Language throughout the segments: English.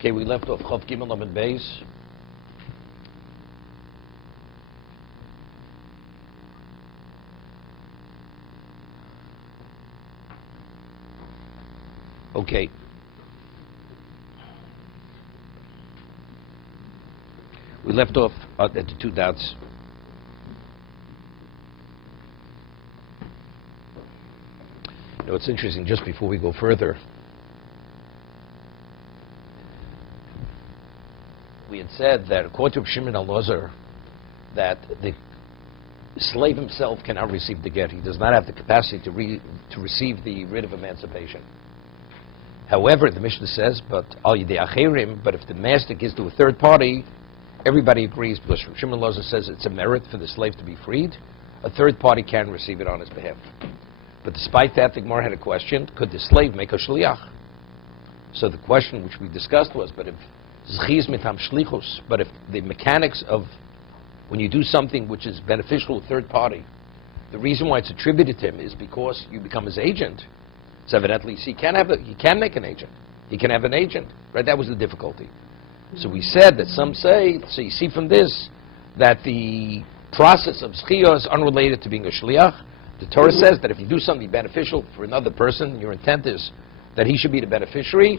Okay, we left off Chav Gimel Lamed Beis. Okay. We left off at the two dots. You know, it's interesting, just before we go further, we had said that according to Shimon al-Lazar, that the slave himself cannot receive the get. He does not have the capacity to receive the writ of emancipation. However, the Mishnah says, but if the master gives to a third party, everybody agrees, because Shimon al-Lazar says it's a merit for the slave to be freed. A third party can receive it on his behalf. But despite that, the Gemara had a question: could the slave make a shliach? So the question which we discussed was, but if zchiz mitam shlichus, but if the mechanics of when you do something which is beneficial to a third party, the reason why it's attributed to him is because you become his agent. So evidently, he can make an agent. He can have an agent, right? That was the difficulty. So we said that some say, so you see from this, that the process of zchiyah is unrelated to being a shliach. The Torah says that if you do something beneficial for another person, your intent is that he should be the beneficiary,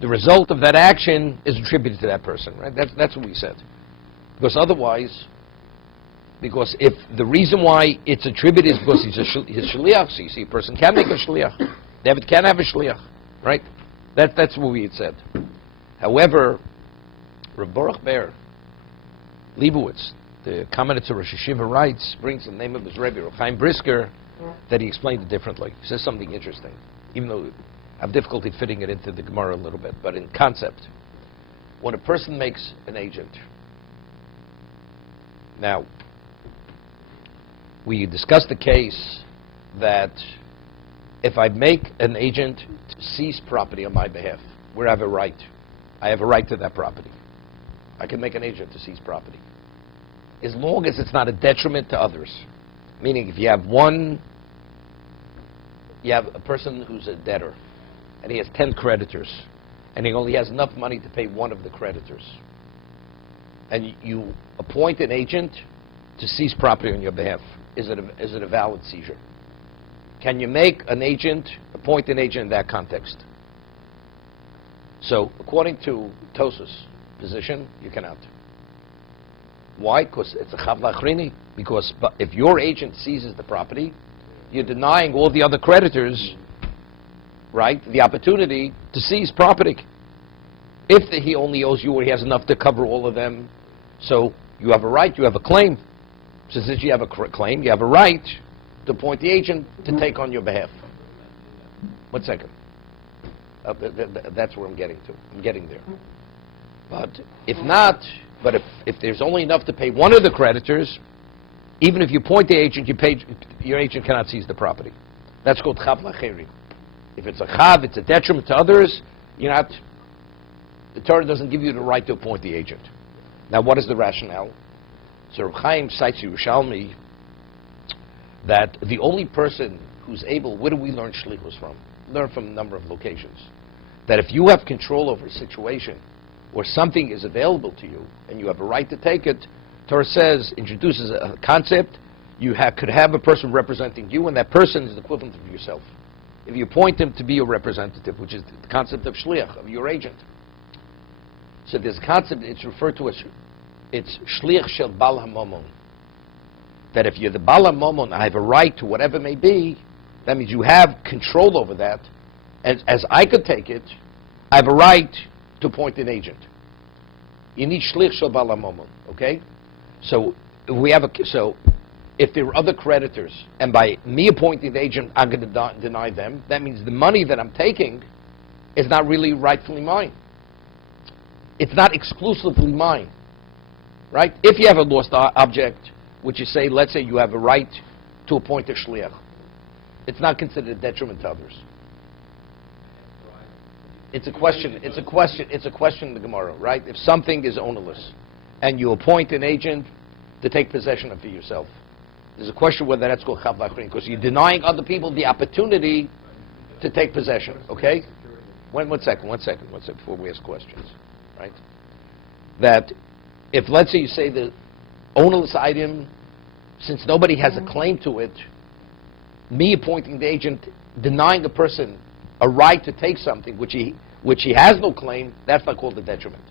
the result of that action is attributed to that person, right? That's what we said. Because otherwise, because if the reason why it's attributed is because he's his shliach, so you see a person can make a shliach. David can have a shliach, right? That's what we had said. However, Rav Baruch Ber Leibowitz, the commentator to Rosh Hashiva, writes, brings the name of his Rebbe, Rav Chaim Brisker, that he explained it differently. He says something interesting, even though I have difficulty fitting it into the Gemara a little bit, but in concept. When a person makes an agent, now, we discussed the case that if I make an agent to seize property on my behalf, where I have a right to that property. I can make an agent to seize property, as long as it's not a detriment to others. Meaning, if you have a person who's a debtor, and he has 10 creditors, and he only has enough money to pay one of the creditors, and you appoint an agent to seize property on your behalf, is it a valid seizure? Can you appoint an agent in that context? So, according to Tosas' position, you cannot. Why? Because it's a chav lachrini. Because if your agent seizes the property, you're denying all the other creditors, right, the opportunity to seize property. If he only owes you or he has enough to cover all of them, so you have a right, you have a claim. So since you have a claim, you have a right to appoint the agent to take on your behalf. 1 second. That's where I'm getting to. I'm getting there. But if not, if there's only enough to pay one of the creditors, even if you appoint the agent, your agent cannot seize the property. That's called chav lacheri. If it's a chav, it's a detriment to others, the Torah doesn't give you the right to appoint the agent. Now, what is the rationale? So Reb Chaim cites Yerushalmi that the only person who's able, where do we learn shlichus from? Learn from a number of locations. That if you have control over a situation where something is available to you and you have a right to take it, Torah says, introduces a concept, could have a person representing you, and that person is the equivalent of yourself. If you appoint him to be your representative, which is the concept of shliach, of your agent. So this concept, it's referred to as, it's shliach shel bal hamomon. That if you're the bal hamomon, I have a right to whatever it may be, that means you have control over that. As I could take it, I have a right to appoint an agent. You need shliach shel bal hamomon, okay? So if there are other creditors, and by me appointing the agent, I'm going to deny them, that means the money that I'm taking is not really rightfully mine. It's not exclusively mine, right? If you have a lost object, which you say, let's say you have a right to appoint a shliach, it's not considered a detriment to others. It's a question in the Gemara, right? If something is ownerless, and you appoint an agent to take possession of it yourself, there's a question whether that's called chav lachrin, because you're denying other people the opportunity to take possession, okay? One second, before we ask questions. right? That if, let's say you say the ownerless item, since nobody has a claim to it, me appointing the agent, denying a person a right to take something which he has no claim, that's not called a detriment.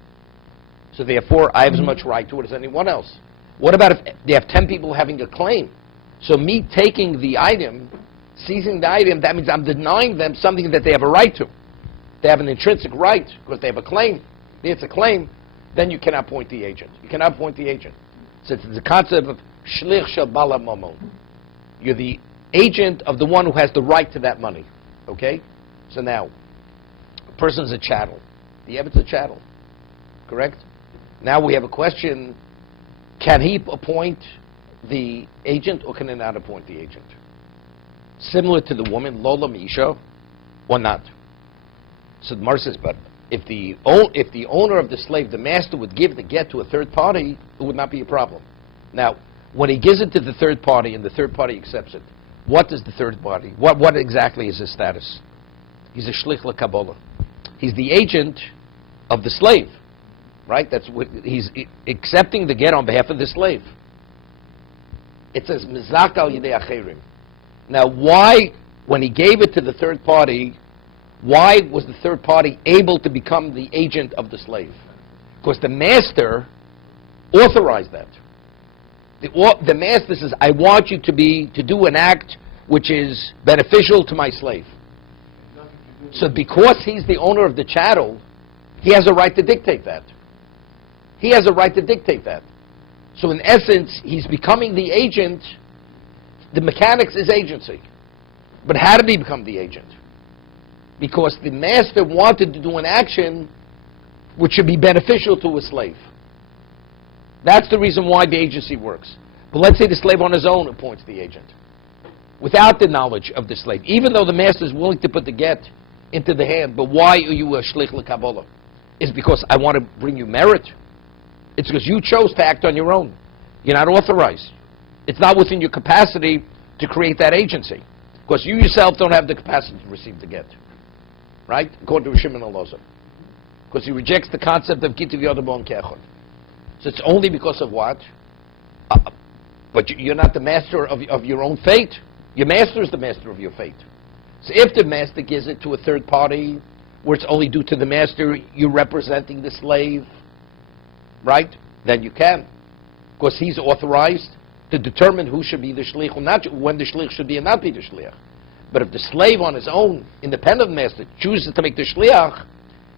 So therefore, I have as much right to it as anyone else. What about if they have 10 people having a claim? So me taking the item, seizing the item, that means I'm denying them something that they have a right to. They have an intrinsic right because they have a claim. If it's a claim, then you cannot appoint the agent. You cannot appoint the agent. So it's the concept of shlich shel bala mamon. You're the agent of the one who has the right to that money. Okay? So now, a person's a chattel. The Evet's a chattel. Correct? Now we have a question, can he appoint the agent or can he not appoint the agent? Similar to the woman, Lola Misha, or not? So the Gemara says, but if the owner of the slave, the master, would give the get to a third party, it would not be a problem. Now, when he gives it to the third party and the third party accepts it, what does the third party, what exactly is his status? He's a shlich l'kabola. He's the agent of the slave, right? That's what he's accepting the get on behalf of the slave. It says mizak al yidei acherim. Now, why, when he gave it to the third party, why was the third party able to become the agent of the slave? Because the master authorized that. The master says, I want you to do an act which is beneficial to my slave. So because he's the owner of the chattel, he has a right to dictate that. He has a right to dictate that. So in essence, he's becoming the agent. The mechanics is agency. But how did he become the agent? Because the master wanted to do an action which should be beneficial to a slave. That's the reason why the agency works. But let's say the slave on his own appoints the agent, without the knowledge of the slave, even though the master is willing to put the get into the hand. But why are you a shlich l'kabola? It's because I want to bring you merit. It's because you chose to act on your own. You're not authorized. It's not within your capacity to create that agency, because you yourself don't have the capacity to receive the get. Right? According to Shimon Elazar. Because he rejects the concept of kitiv yodabon ke'echad. So it's only because of what? But you're not the master of your own fate. Your master is the master of your fate. So if the master gives it to a third party, where it's only due to the master, you're representing the slave, right? Then you can. Because he's authorized to determine who should be the shlich, or not, when the shlich should be and not be the shlich. But if the slave on his own, independent master, chooses to make the shliach,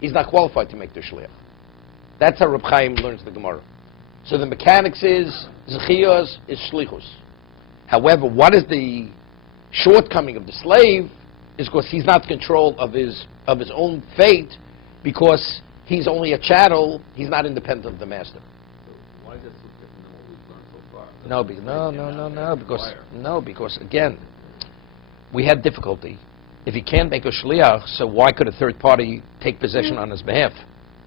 he's not qualified to make the shliach. That's how Reb Chaim learns the Gemara. So the mechanics is, zechiyos is shlichus. However, what is the shortcoming of the slave is because he's not in control of his own fate, because he's only a chattel, he's not independent of the master. So why is that so different than what we've learned so far? Because again, we had difficulty. If he can't make a shliach, so why could a third party take possession on his behalf?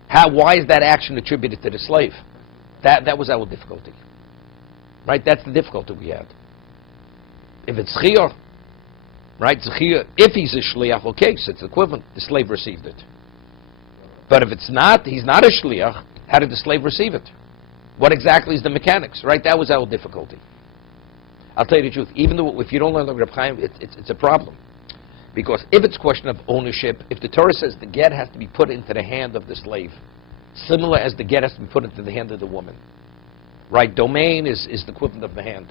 Why is that action attributed to the slave? That was our difficulty. Right? That's the difficulty we had. If it's chiyah, right? If he's a shliach, okay, so it's equivalent. The slave received it. But if it's not, he's not a shliach, how did the slave receive it? What exactly is the mechanics? Right? That was our difficulty. I'll tell you the truth. Even though if you don't learn the Reb Chaim, it's a problem. Because if it's a question of ownership, if the Torah says the get has to be put into the hand of the slave, similar as the get has to be put into the hand of the woman, right? Domain is the equivalent of the hand.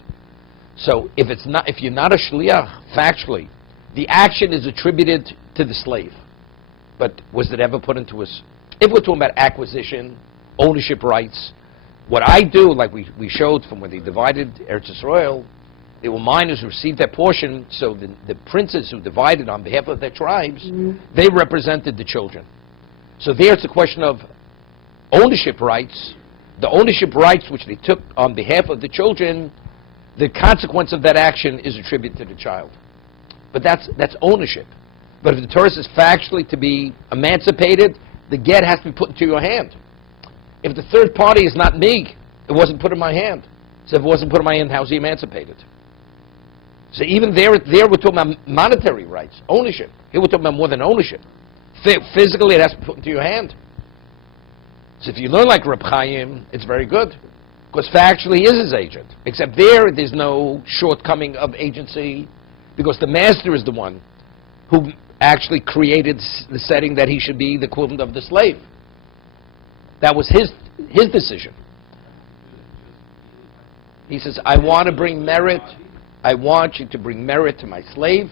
So if you're not a shliach, factually, the action is attributed to the slave. But was it ever put into us? If we're talking about acquisition, ownership rights, what I do, like we showed from when they divided Eretz Yisrael, they were minors who received that portion, so the princes who divided on behalf of their tribes, they represented the children. So there it's a question of ownership rights. The ownership rights which they took on behalf of the children, the consequence of that action is attributed to the child. But that's ownership. But if the Torah says factually to be emancipated, the get has to be put into your hand. If the third party is not me, it wasn't put in my hand. So if it wasn't put in my hand, how's he emancipated? So even there we're talking about monetary rights, ownership. Here we're talking about more than ownership. Physically, it has to be put into your hand. So if you learn like Reb Chaim, it's very good. Because factually he is his agent. Except there's no shortcoming of agency, because the master is the one who actually created the setting that he should be the equivalent of the slave. That was his decision. He says, I want to bring merit. I want you to bring merit to my slave,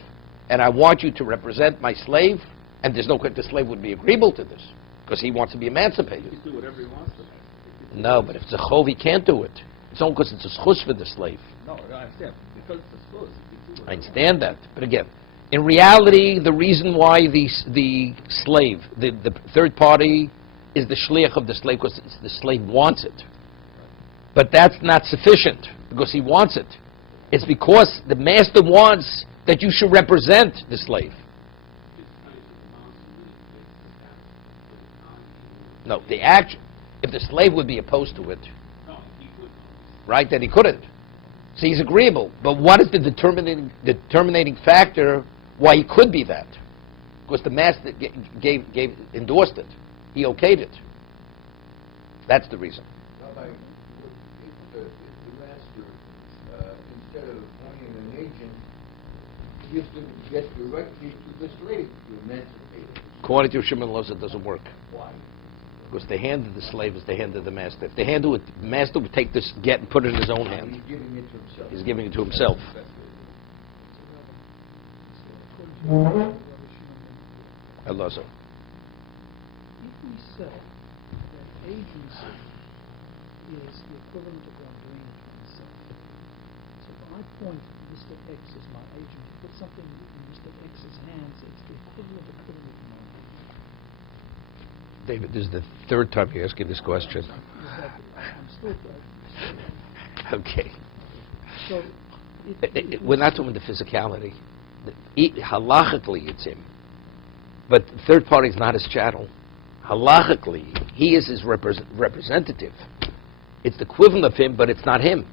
and I want you to represent my slave. And there's no question the slave would be agreeable to this, because he wants to be emancipated. He can do whatever he wants to. No, but if it's a chov, he can't do it. It's only because it's a schus for the slave. No, I understand. Because it's a schus. I understand that. But again, in reality, the reason why the slave, the third party, is the shliach of the slave, because the slave wants it. But that's not sufficient, because he wants it. It's because the master wants that you should represent the slave. No, if the slave would be opposed to it, right, then he couldn't. So he's agreeable. But what is the determining factor why he could be that? Because the master endorsed it. He okayed it. That's the reason. Rabbi, if the master, instead of appointing an agent, gives them get directly to the slave to emancipate him. According to Shimon laws, it doesn't work. Why? Because the hand of the slave is the hand of the master. If the master would take this get and put it in his own hand, He's giving it to himself. he's giving it to himself. Elazar. If we say that agency is the equivalent of one doing it for himself, so if I point Mr. X as my agent, put something in Mr. X's hands, it's the equivalent of putting it in my hand. David, this is the third time you're asking this question. I'm still Okay. So We're not talking the physicality. Halachically, it's him. But the third party is not his chattel. Halachically, he is his representative. It's the equivalent of him, but it's not him.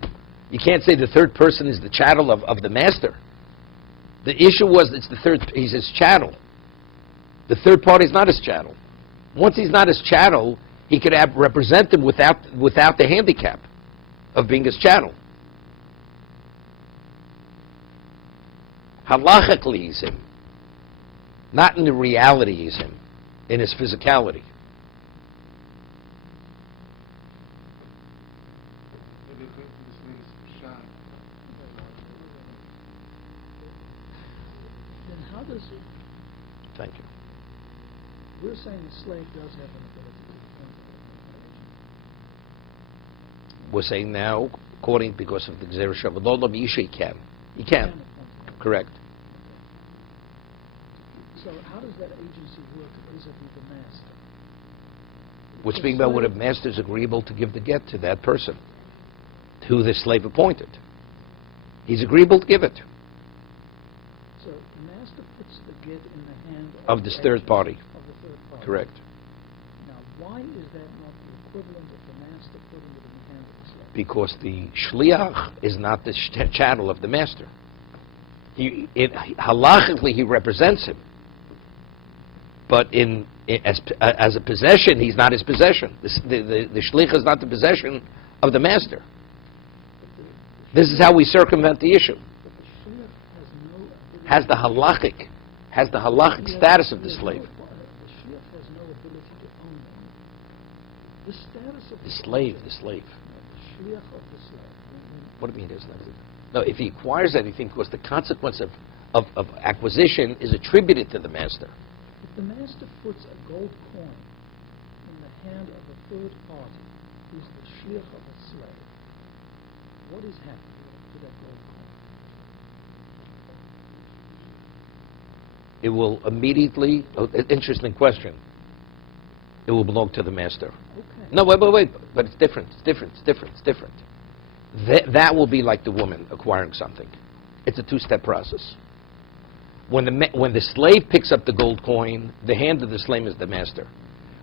You can't say the third person is the chattel of the master. The issue was he's his chattel. The third party is not his chattel. Once he's not his chattel, he could represent him without the handicap of being his chattel. Halachically, he's him. Not in the reality, he's him. In his physicality. then how does it, Thank you. we're saying the slave does have an ability to appoint an We're saying now, because of the Gzera Shavadollah, he can. He agent. can. Appoint an Correct. So how does that agency work vis-a-vis the master? We're speaking about what a master is agreeable to give the get to that person, who the slave appointed. He's agreeable to give it So the master puts the get in the hand of this third party. Of the third party. Correct. Now, why is that not the equivalent of the master putting it in the hand of the slave? Because the shliach is not the chattel of the master. Halachically, he represents him. But as a possession, he's not his possession. The shlich is not the possession of the master. This is how we circumvent the issue. But the shliach has no ability. Has the halachic status of the slave. The shliach has no ability to own them. The status of The slave. The shliach of the slave. What do you mean? No, if he acquires anything, because the consequence of acquisition is attributed to the master. If the master puts a gold coin in the hand of a third party, who's the shliach of a slave, what is happening to that gold coin? It will immediately. Interesting question. It will belong to the master. Okay. No, wait. But it's different. It's different. That will be like the woman acquiring something. It's a two-step process. When the slave picks up the gold coin, the hand of the slave is the master.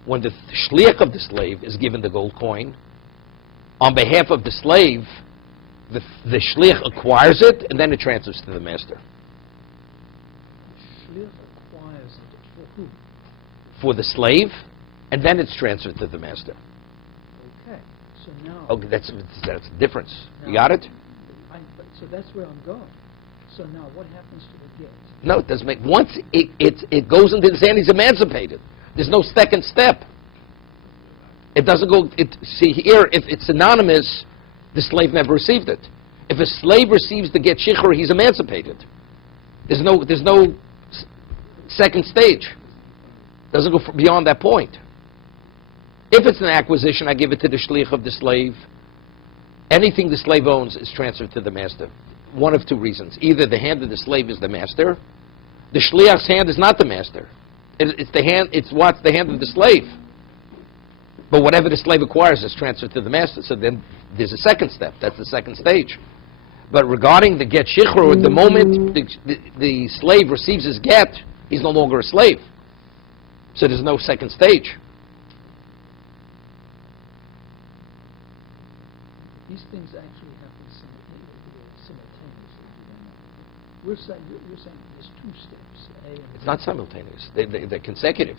When the shliach of the slave is given the gold coin, on behalf of the slave, the shliach acquires it, and then it transfers to the master. The shliach acquires it for who? For the slave, and then it's transferred to the master. So now... Okay, that's the difference. You got it? So that's where I'm going. So now what happens to the get? No, it doesn't make... Once it goes into his hand, he's emancipated. There's no second step. It doesn't go... See, here, if it's synonymous, the slave never received it. If a slave receives the get shichur, he's emancipated. There's no second stage. Doesn't go beyond that point. If it's an acquisition, I give it to the shliach of the slave. Anything the slave owns is transferred to the master. One of two reasons. Either the hand of the slave is the master, the shliach's hand is not the master. It's the hand of the slave. But whatever the slave acquires is transferred to the master. So then there's a second step. That's the second stage. But regarding the get shichur, the moment the slave receives his get, he's no longer a slave. So there's no second stage. These things actually happen simultaneously. You're saying there's two steps. It's not simultaneous. They're consecutive.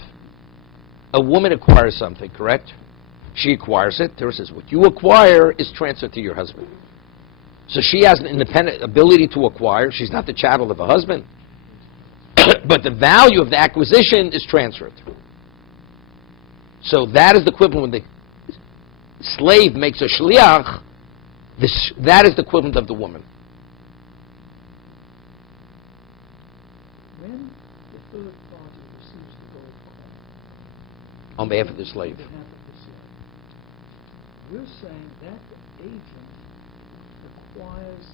A woman acquires something, correct? She acquires it. Torah says what you acquire is transferred to your husband. So she has an independent ability to acquire. She's not the chattel of a husband. But the value of the acquisition is transferred. So that is the equivalent when the slave makes a shliach. That is the equivalent of the woman. When the third party receives the gold coin On behalf of the slave. on behalf of the slave, we're saying that the agent acquires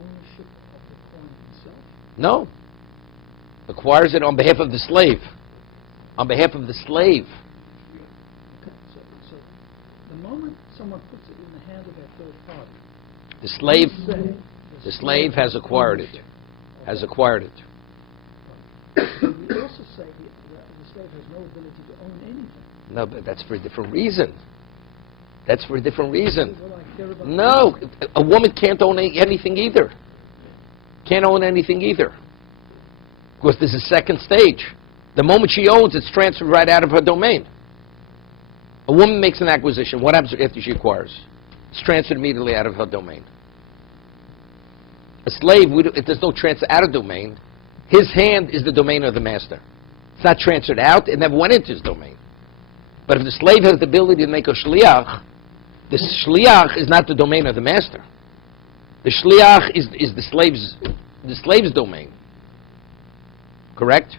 ownership of the coin himself? No. Acquires it on behalf of the slave. On behalf of the slave. Okay, so the moment someone puts it in the hand of that third party, The slave you say the slave has acquired it. Has acquired it. We also say the slave has no ability to own anything. No, but that's for a different reason. That's for a different reason. Well, I care about No, a woman can't own anything either. Can't own anything either. Because there's a second stage. The moment she owns, it's transferred right out of her domain. A woman makes an acquisition. What happens after she acquires? It's transferred immediately out of her domain. A slave, if there's no transfer out of domain, his hand is the domain of the master. It's not transferred out. It never went into his domain. But if the slave has the ability to make a shliach, the shliach is not the domain of the master. The shliach is the slave's domain. Correct?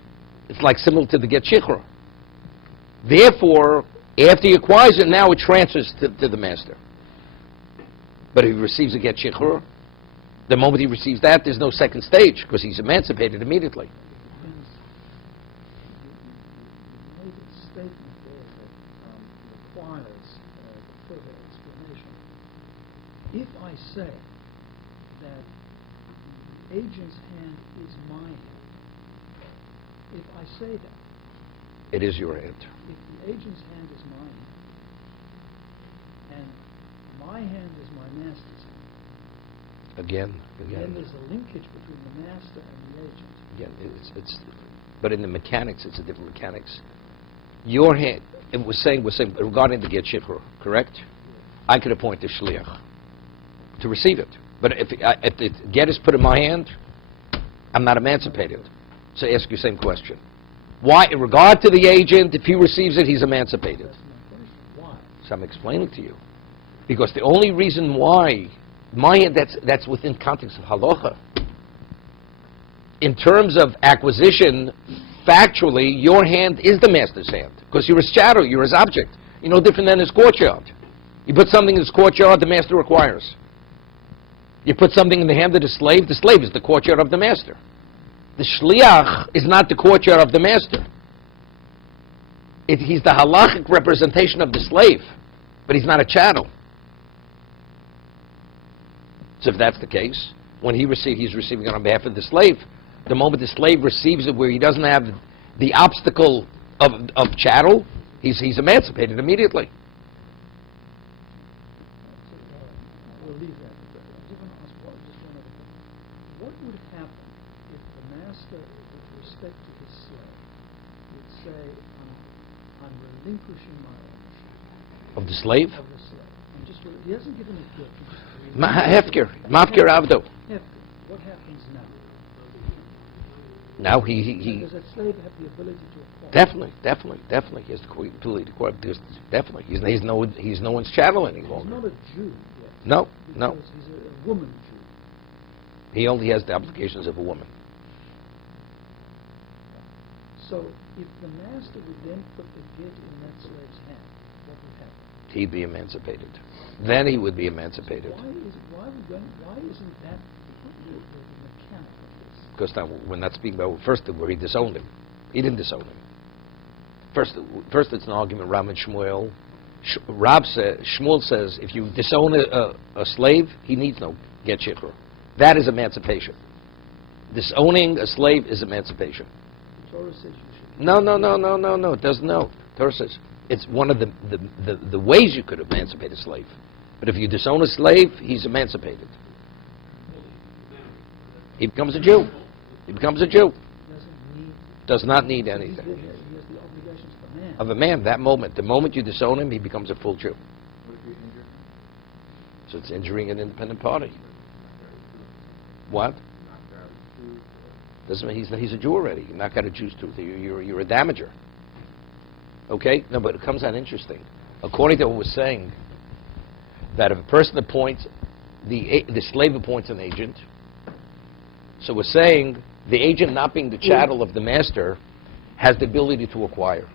It's like similar to the get shichur. Therefore, after he acquires it, now it transfers to the master. But if he receives a get shichur, the moment he receives that, there's no second stage because he's emancipated immediately. You made a statement there that requires further explanation. If I say that the agent's hand is my hand, if I say that, It is your hand. if the agent's hand is my hand, and my hand is my master's hand, Again. then there's a linkage between the master and the agent. Again, but in the mechanics, it's a different mechanics. Your hand, we're saying regarding the get shichur, correct? I could appoint a shliach to receive it. But if the get is put in my hand, I'm not emancipated. So ask your same question. Why, in regard to the agent, if he receives it, he's emancipated? That's my question. Why? So I'm explaining to you. Because the only reason why, that's within context of halacha. In terms of acquisition, factually, your hand is the master's hand. Because you're his shadow, you're his object. You're no different than his courtyard. You put something in his courtyard, the master acquires. You put something in the hand of the slave is the courtyard of the master. The shliach is not the courtyard of the master. He's the halachic representation of the slave, but he's not a chattel. So if that's the case, when he's receiving it on behalf of the slave. The moment the slave receives it where he doesn't have the obstacle of chattel, he's emancipated immediately. We'll leave that. I was going to ask just one other thing. What would happen if the master, with respect to his slave, would say, I'm relinquishing my ownership Of the slave? of the slave. I'm He hasn't given a gift. He just Mafkir Avdo. Hefker. What happens now? Now he Does that slave have the ability to acquire? definitely he has the ability to acquire. Definitely, he's no one's chattel any He's longer. not a Jew yet. No. Because he's a woman Jew. He only has the obligations of a woman. So if the master would then put the get in that slave's hand, what would happen? He'd be emancipated. Then he would be emancipated. Why isn't that the mechanic of this? Because now we're not speaking about first where he disowned him. He didn't disown him. First it's an argument. Ram and Shmuel. Shmuel says if you disown a slave, he needs no get shikra. That is emancipation. Disowning a slave is emancipation. The Torah says you should. No. It doesn't. No. Torah says it's one of the ways you could emancipate a slave. But if you disown a slave, he's emancipated. He becomes a Jew. Does not need anything. He has the obligations of a man. Of a man, that moment. The moment you disown him, he becomes a full Jew. What if he's injured? So it's injuring an independent party. What? Doesn't mean he's a Jew already. You're not got a Jew's tooth. You're a damager. Okay? No, but it comes out interesting. According to what we're saying, that if a person appoints, the slave appoints an agent, so we're saying the agent not being the chattel of the master has the ability to acquire.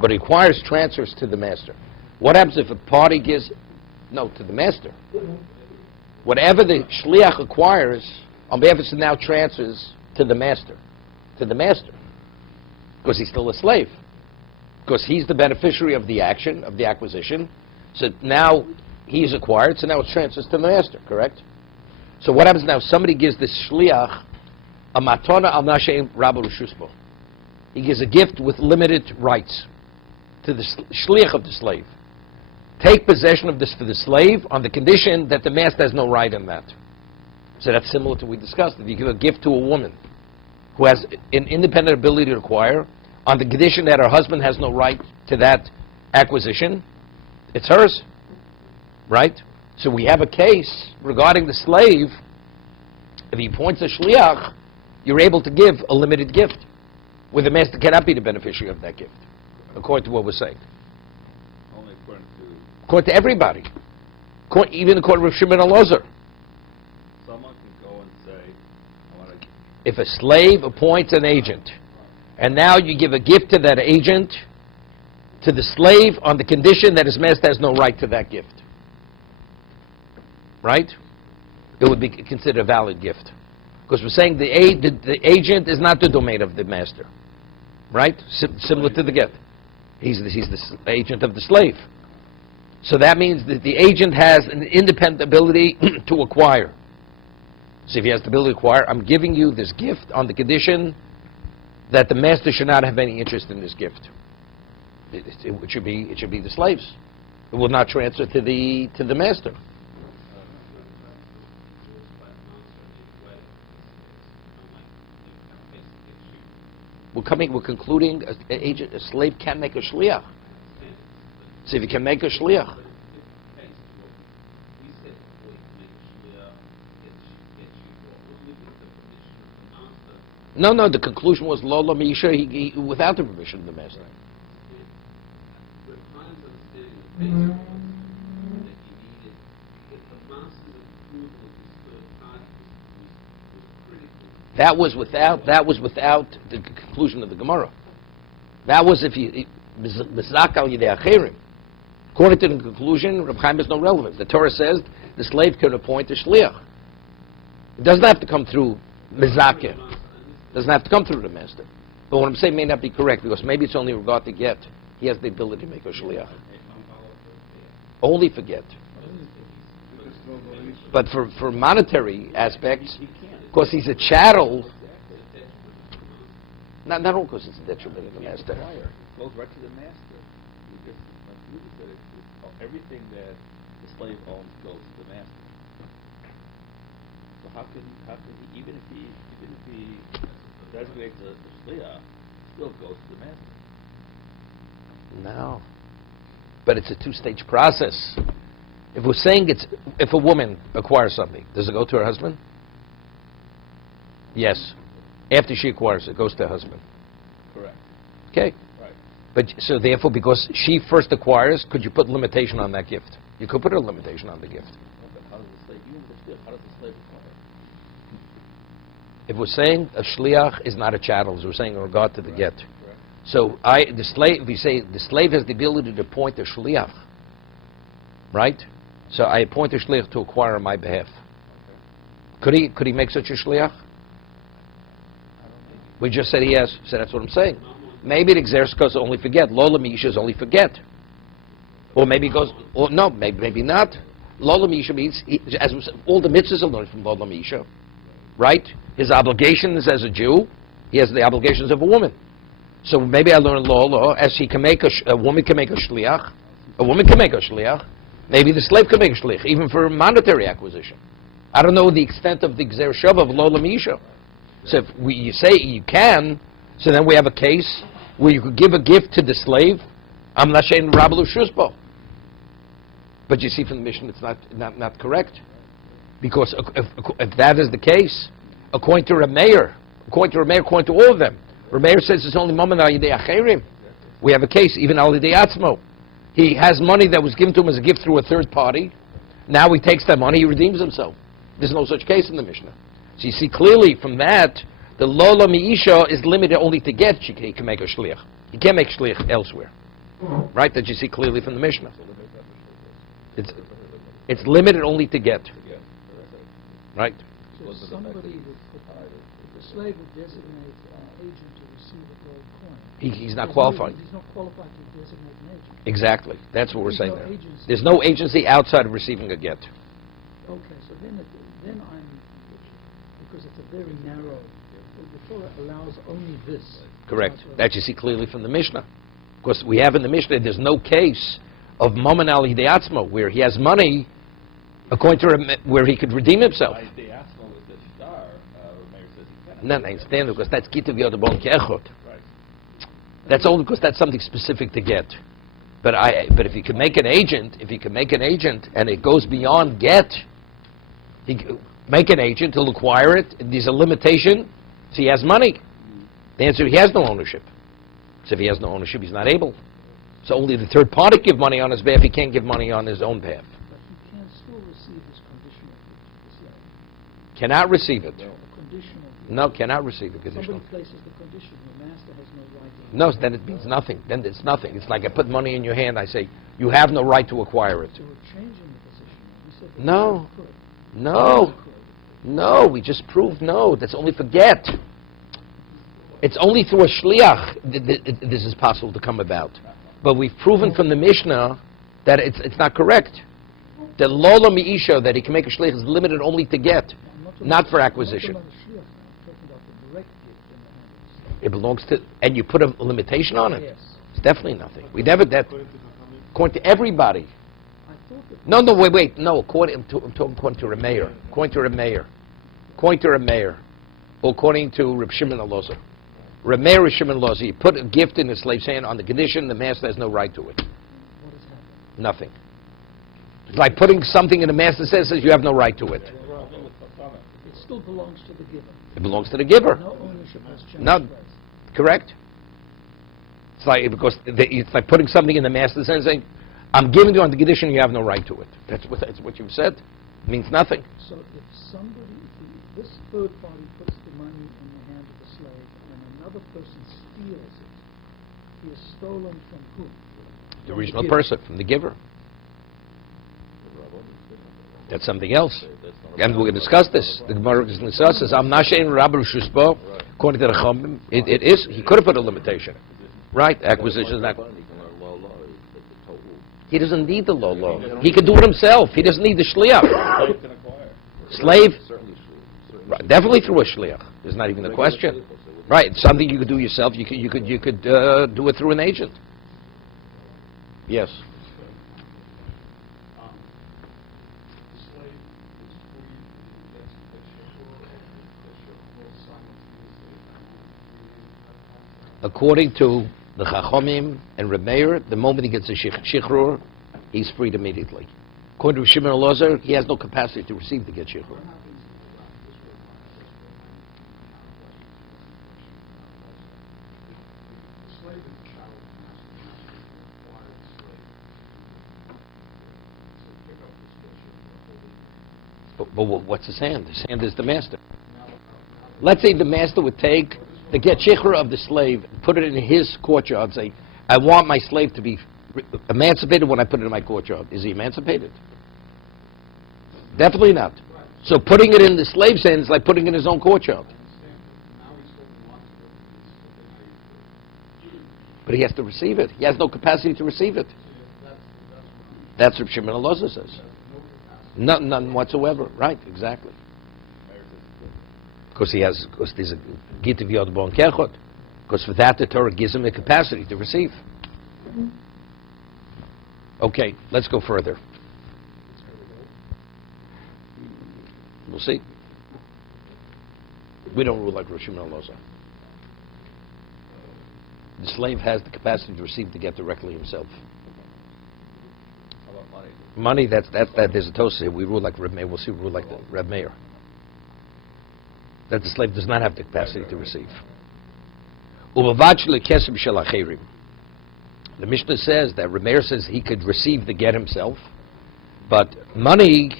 But he acquires transfers to the master. What happens if a party gives, to the master? Whatever the shliach acquires, on behalf of now transfers to the master. Because he's still a slave. Because he's the beneficiary of the action, of the acquisition. So now he's acquired, so now it transfers to the master, correct? So what happens now? Somebody gives this shliach a matana al nasheim rabba rushuspo. He gives a gift with limited rights to the shliach of the slave. Take possession of this for the slave on the condition that the master has no right in that. So that's similar to what we discussed. If you give a gift to a woman who has an independent ability to acquire, on the condition that her husband has no right to that acquisition, it's hers, right? So we have a case regarding the slave. If he appoints a shliach, you're able to give a limited gift, where the master cannot be the beneficiary of that gift, according to what we're saying. Only According to everybody. Even according to Rav Shimon Elazar. someone can go and say, I want to... If a slave appoints an agent, and now you give a gift to that agent, to the slave, on the condition that his master has no right to that gift. Right? It would be considered a valid gift. Because we're saying the agent is not the domain of the master. Right? Similar to the gift. He's the agent of the slave. So that means that the agent has an independent ability to acquire. So if he has the ability to acquire, I'm giving you this gift on the condition that the master should not have any interest in this gift. It should be the slaves. It will not transfer to the master. We're concluding a slave can make a shliach. So if you can make a shliach. No, the conclusion was Lola Misha without the permission of the master. That was without the conclusion of the Gemara. That was if you mizakal yidei acherim. According to the conclusion, Reb Chaim has no relevance. The Torah says the slave can appoint a shliach. It doesn't have to come through mizakim. Doesn't have to come through the master. But what I'm saying may not be correct, because maybe it's only regard to get. He has the ability to make a shliach. Only for get. But for monetary aspects, because he's a chattel, not all because it's a detriment to the master. It goes right to the master. You just said everything that the slave owns goes to the master. So how can he, even if he designates a shliach, still goes to the master? No. But it's a two-stage process. If we're saying if a woman acquires something, does it go to her husband? Yes. After she acquires it, it goes to her husband. Correct. Okay. Right. But so therefore, because she first acquires, could you put limitation on that gift? You could put a limitation on the gift. But how does the slave, even with the shliach, how does the slave acquire? If we're saying a shliach is not a chattel, as we're saying in regard to the get. Correct. So the slave, we say the slave has the ability to appoint a shliach, right? So I appoint a shliach to acquire on my behalf. Could he make such a shliach? We just said he has. So that's what I'm saying. Maybe the Xerxes only forget. Lola Misha is only forget. Or maybe he goes, or no, maybe not. Lola Misha means, as we said, all the mitzvahs are learned from Lola Misha, right? His obligations as a Jew, he has the obligations of a woman. So maybe I learn Lola, as he can make a woman can make a shliach, a woman can make a shliach, maybe the slave can make a shliach, even for monetary acquisition. I don't know the extent of the Gzer Shav of Lola Misha. So if you say you can, so then we have a case where you could give a gift to the slave. I'm not saying Rabbi Shusbo. But you see from the mission, it's not correct. Because if that is the case, according to Rameir, according to all of them, Rameir says it's only Mammon al Yidei Acherim. We have a case, even al Yidei Atzmo. He has money that was given to him as a gift through a third party. Now he takes that money, he redeems himself. There's no such case in the Mishnah. So you see clearly from that, the Lola Mi'isha is limited only to get. He can make a shliach. He can't make shliach elsewhere. Right? That you see clearly from the Mishnah. It's limited only to get. Right? So somebody would put, if the slave would designate an agent to receive a gold coin. He's not qualified. He's not qualified to designate an agent. Exactly. That's what we're saying no there. agency. There's no agency outside of receiving a get. Okay, so then I'm, because it's a very narrow, the Torah allows only this. Correct. That you see clearly from the Mishnah. Because we have in the Mishnah, there's no case of Mammon al Yidei Atzmo, where he has money, according to where he could redeem himself. The Atzmo is the star. Rameir says he cannot. No, I understand, because that's Kitav Yodabon Ke'echot. Right. That's only because that's something specific to get. But if you can make an agent, and it goes beyond get, make an agent, he'll acquire it. There's a limitation, so he has money. The answer, he has no ownership. So if he has no ownership, he's not able. So only the third party give money on his behalf. He can't give money on his own behalf. But he can still receive his conditional gift, the slave. Cannot receive it. The conditional gift. No, cannot receive it. Somebody places the condition, the master has no right to No, then it means nothing. Then it's nothing. It's like I put money in your hand. I say, you have no right to acquire it. So we're changing the position. We said that No. he could. No. He could. No, we just proved no. That's only for get. It's only through a shliach this is possible to come about. But we've proven from the Mishnah that it's not correct. The Lola Mi'isha, that he can make a shliach, is limited only to get, not for acquisition. I'm not talking about the shliach, I'm talking about the direct gift in the hand of the slave. It belongs to, and you put a limitation on it. Yes. It's definitely nothing. We never, that, according to everybody. I thought that No, wait. No, I'm talking according to Rameir. According to Rameir. Or according to Reb Shimon Elazar. Rameir Reb Shimon Elazar. You put a gift in the slave's hand on the condition the master has no right to it. what has happened. Nothing. It's like putting something in the master says you have no right to it. It still belongs to the giver. It belongs to the giver. No ownership has changed No. place. Correct? It's like, because it's like putting something in the master's hand saying, I'm giving you on the condition you have no right to it. That's what you've said. It means nothing. So if somebody, if this third party puts the money in the hand of the slave and another person steals it, he is stolen from whom? The From original giver. person, from the giver. That's something else. And we're going to discuss this. The Gemara is going to discuss this. I'm not saying Rabbi Shusbo, according to the Chachamim, it is, he could have put a limitation. Right? Acquisition is not. He doesn't need the low. He can do it himself. He doesn't need the shliach. Slave can acquire. Slave, right, definitely through a shliach. There's not even a question. Right? It's something you could do yourself. You could do it through an agent. Yes. According to the Chachamim and Rameir, the moment he gets a shichrur, he's freed immediately. According to Shimon Elazar, he has no capacity to receive the get shichur. But what's his hand? His hand is the master. Let's say the master would take the get shichur of the slave, put it in his courtyard, say, I want my slave to be emancipated when I put it in my courtyard. Is he emancipated? Definitely not. So putting it in the slave's hand is like putting it in his own courtyard. But he has to receive it. He has no capacity to receive it. That's what Shimon Elazar says. None whatsoever. Right, exactly. Because there's a git of yod bon kechot. Because for that the Torah gives him the capacity to receive. Okay, let's go further. We'll see. We don't rule like Rosh Shimon Elazar. The slave has the capacity to receive the get directly himself. How about money? Money, that there's a toast here. We rule like Reb Meir. We'll see. We rule like the Reb Meir. That the slave does not have the capacity to receive. The Mishnah says that Reb Meir says he could receive the get himself, but money,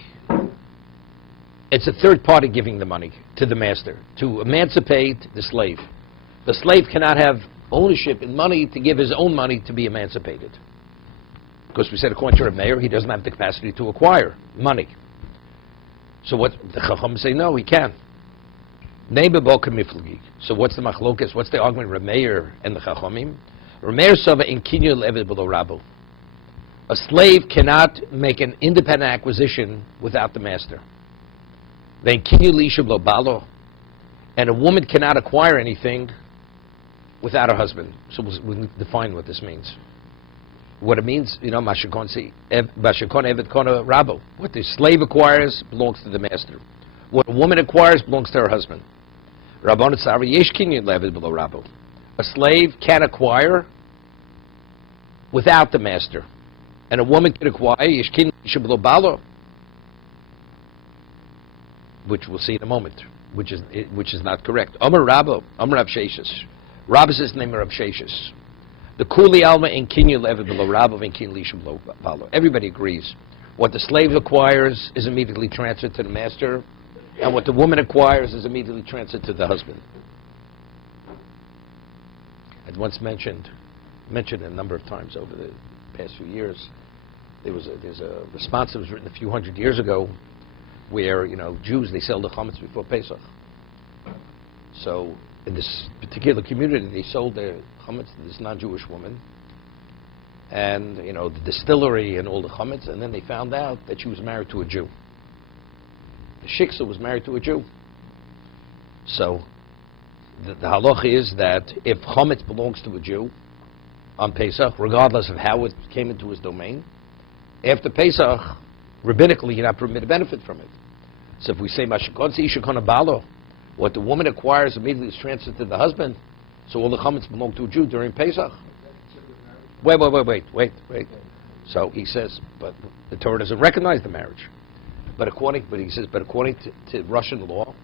it's a third party giving the money to the master to emancipate the slave. The slave cannot have ownership in money to give his own money to be emancipated. Because we said according to Reb Meir, he doesn't have the capacity to acquire money. So what the Chacham say? No, he can. So what's the machlokas? What's the argument of Reb Meir and the Chachamim? Reb Meir sava in kinyu le'eved below rabo. A slave cannot make an independent acquisition without the master. Then kinyu li'isha below balo, and a woman cannot acquire anything without her husband. So we'll define what this means. What it means, mashakon eved kona rabo. What the slave acquires belongs to the master. What a woman acquires belongs to her husband. Rabbanut Sari yesh kinyan le'eved below rabo. A slave can acquire without the master, and a woman can acquire yesh kinyan le'isha below balo, which we'll see in a moment, which is not correct. Amar Rabbo, Amar Rav Sheshes. Rabbi is the name of Rav Sheshes. The Kuli Alma in Kinyan Le'eved below Rabbo and Kinyan Le'isha below balo. Everybody agrees. What the slave acquires is immediately transferred to the master, and what the woman acquires is immediately transferred to the husband. I'd once mentioned a number of times over the past few years, there's a response that was written a few hundred years ago where, Jews, they sell the chametz before Pesach. So in this particular community, they sold their chametz to this non-Jewish woman, and, the distillery and all the chametz, and then they found out that she was married to a Jew. The shiksa was married to a Jew. So the halacha is that if chametz belongs to a Jew on Pesach, regardless of how it came into his domain, after Pesach, rabbinically, you're not permitted to benefit from it. So if we say mashakon isha kana balo, what the woman acquires immediately is transferred to the husband, so all the chametz belong to a Jew during Pesach. Wait. So he says, but the Torah doesn't recognize the marriage. But according to Russian law,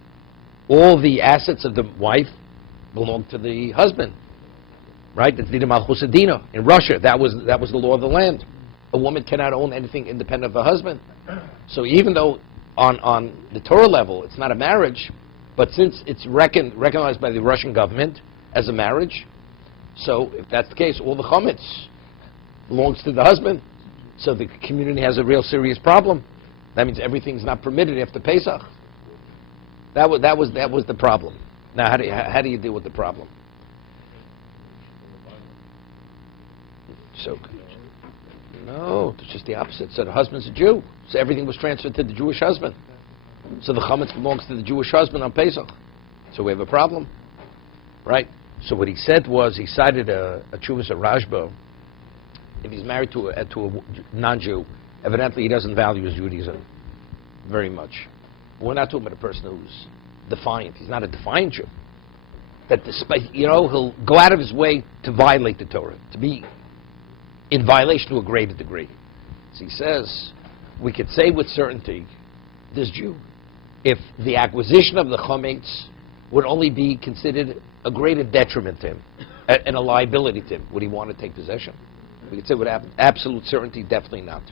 all the assets of the wife belong to the husband. Right? It's Dina Malchus Adina. In Russia, that was the law of the land. A woman cannot own anything independent of her husband. So even though on the Torah level it's not a marriage, but since it's recognized by the Russian government as a marriage, so if that's the case, all the chametz belongs to the husband. So the community has a real serious problem. That means everything's not permitted after Pesach. That was the problem. Now, how do you deal with the problem? So, no, it's just the opposite. So the husband's a Jew. So everything was transferred to the Jewish husband. So the chametz belongs to the Jewish husband on Pesach. So we have a problem, right? So what he said was, he cited a Chuvas of Rashba. If he's married to a non-Jew, evidently he doesn't value his Judaism very much. But we're not talking about a person who's defiant. He's not a defiant Jew. That despite, he'll go out of his way to violate the Torah, to be in violation to a greater degree. So he says, we could say with certainty, this Jew, if the acquisition of the chametz would only be considered a greater detriment to him and a liability to him, would he want to take possession? We could say with absolute certainty, definitely not.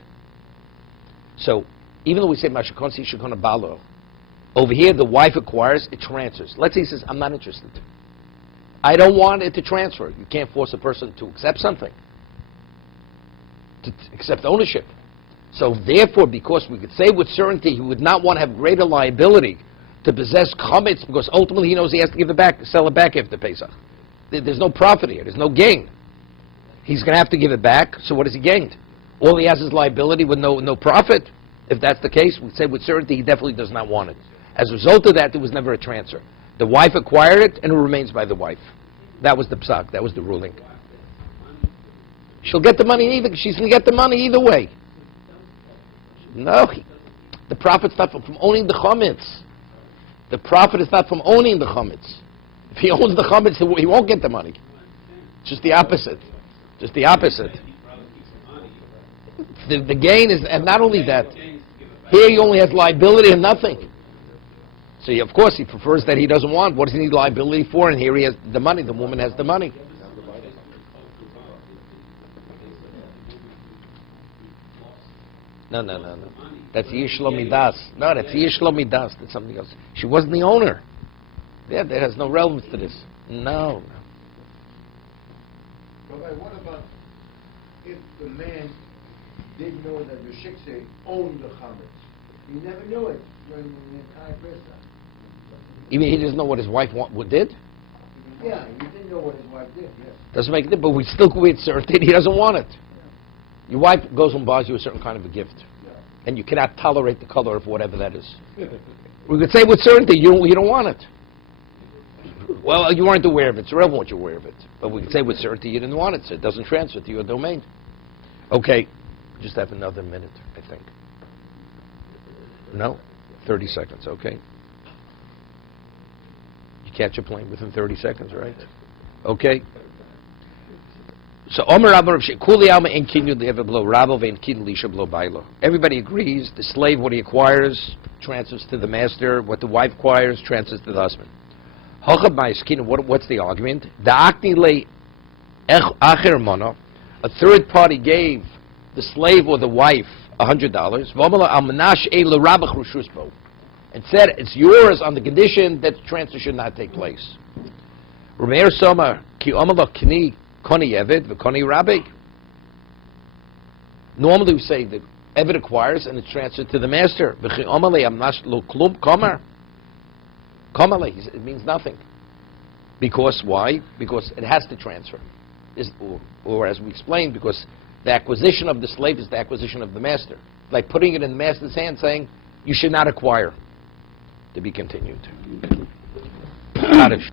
So, even though we say mashakonsi shekona balo, over here the wife acquires, it transfers. Let's say he says, I'm not interested. I don't want it to transfer. You can't force a person to accept something, to accept ownership. So therefore, because we could say with certainty he would not want to have greater liability to possess chametz, because ultimately he knows he has to give it back, sell it back after Pesach. There's no profit here. There's no gain. He's going to have to give it back. So what has he gained? All he has is liability with no profit. If that's the case, we say with certainty he definitely does not want it. As a result of that, there was never a transfer. The wife acquired it, and it remains by the wife. That was the psak. That was the ruling. She'll get the money either. She's going to get the money either way. No, the profit's not from owning the chametz. The profit is not from owning the chametz. If he owns the chametz, he won't get the money. Just the opposite. Just the opposite. The gain is, and not only that, here he only has liability and nothing. So of course he prefers that he doesn't want. What does he need liability for? And here he has the money. The woman has the money. No. That's Yishlo Midas. No, that's Yishlo Midas. That's something else. She wasn't the owner. Yeah, that has no relevance to this. No. Rabbi, what about if the man didn't know that the shikse owned the chametz? He never knew it during the entire Pesach. Even he doesn't know what his wife did? Yeah, he didn't know what his wife did, yes. Doesn't make it, but we still with certainty he doesn't want it. Your wife goes and buys you a certain kind of a gift, and you cannot tolerate the color of whatever that is. We could say with certainty you don't want it. Well, you weren't aware of it. It's irrelevant what you're aware of it. But we could say with certainty you didn't want it, so it doesn't transfer to your domain. Okay, just have another minute, I think. No? 30 seconds, okay. You catch a plane within 30 seconds, right? Okay. So, Omer Rabba Rav Kuli Alma Ein Kinyu Le'Ever B'Lo Rabba Ve'Ein Kinyu L'Isha B'Lo Bailo. Everybody agrees the slave, what he acquires, transfers to the master. What the wife acquires, transfers to the husband. Hochab Ma'askinu, what's the argument? Da'akni Le Acher Mono, a third party gave the slave or the wife $100. V'Omala Al Manash Ein L'Rabach Rishus Bo, and said it's yours on the condition that the transfer should not take place. Rameir Soma Ki Omala Kni Koni Eved v'Koni Rabbi. Normally we say the Eved acquires and it's transferred to the master. V'Chi Omale Amnash Lo Klum Komer. Komale, it means nothing. Because why? Because it has to transfer. Or as we explained, because the acquisition of the slave is the acquisition of the master. Like putting it in the master's hand, saying, you should not acquire. To be continued. Kaddish.